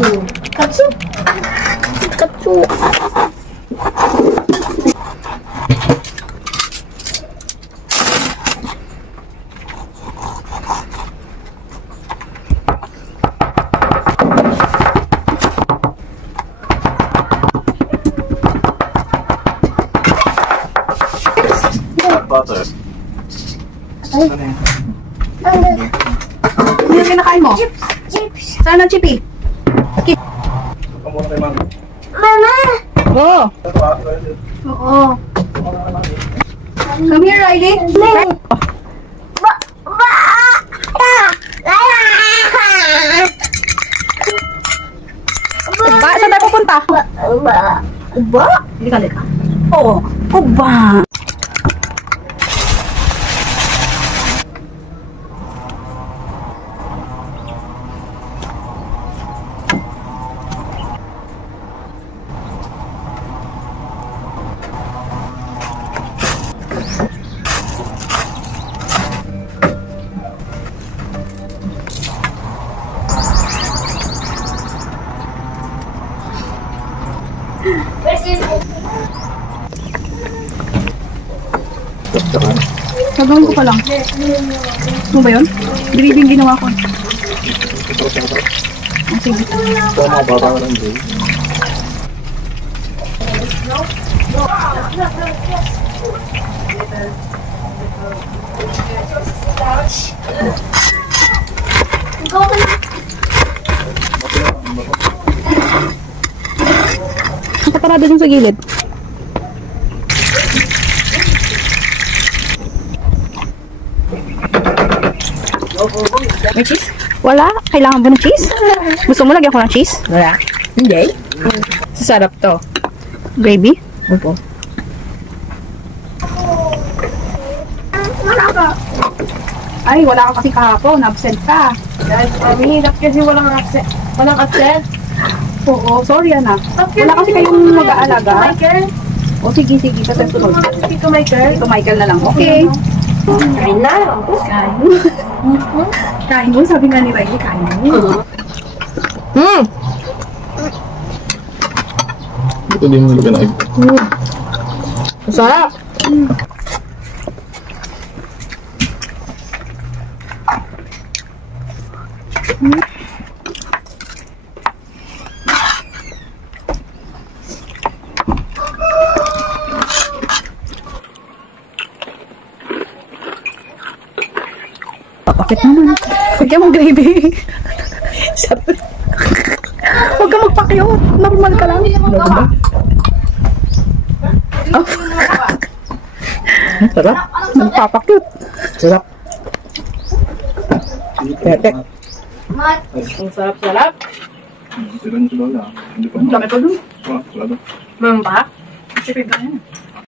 Katsu. Katsu? Katsu. Butter. Ay. Ano yung kinakain mo? Chips. Saan ang chippy? Kamu kay mama. Mama! Oo. Oo. Come here, Riley. Ba, saan tayo pupunta? Ba? Lika. Oo. Ba? Gagawin ko pa lang. Ano ba yun? Gravy yung ginawa ko. Sige. Ito mga bata ka ng gravy. Nakaparado din sa gilid. May cheese? Wala. Kailangan ba ng cheese? Gusto mo lagyan ko ng cheese? Wala. Hindi. Sasarap to. Gravy? Opo. Wala ka. Ay, wala ka kasi kahapon. Absent ka. Mahirap kasi walang absent. Walang absent. Oo, sorry anak. Wala kasi kayong mag-aalaga. Michael? O sige. Kasi sunod. Tito Michael? Ito Michael na lang. Okay. Kain na. Kain. Kain mo. Sabi nga ni Riley, kain mo. Ito din mo nilagyan na egg. Masarap. Papakit naman. Huwag mo gravy. Huwag ka magpakyo. Normal ka lang. Oh. Sarap. Magpapakyut. Sarap. Perfect. Ang sarap-sarap. Sila niyo si Lola. Hindi pa Dami pa dun. Wala ba? Mamba? Sipid na yan.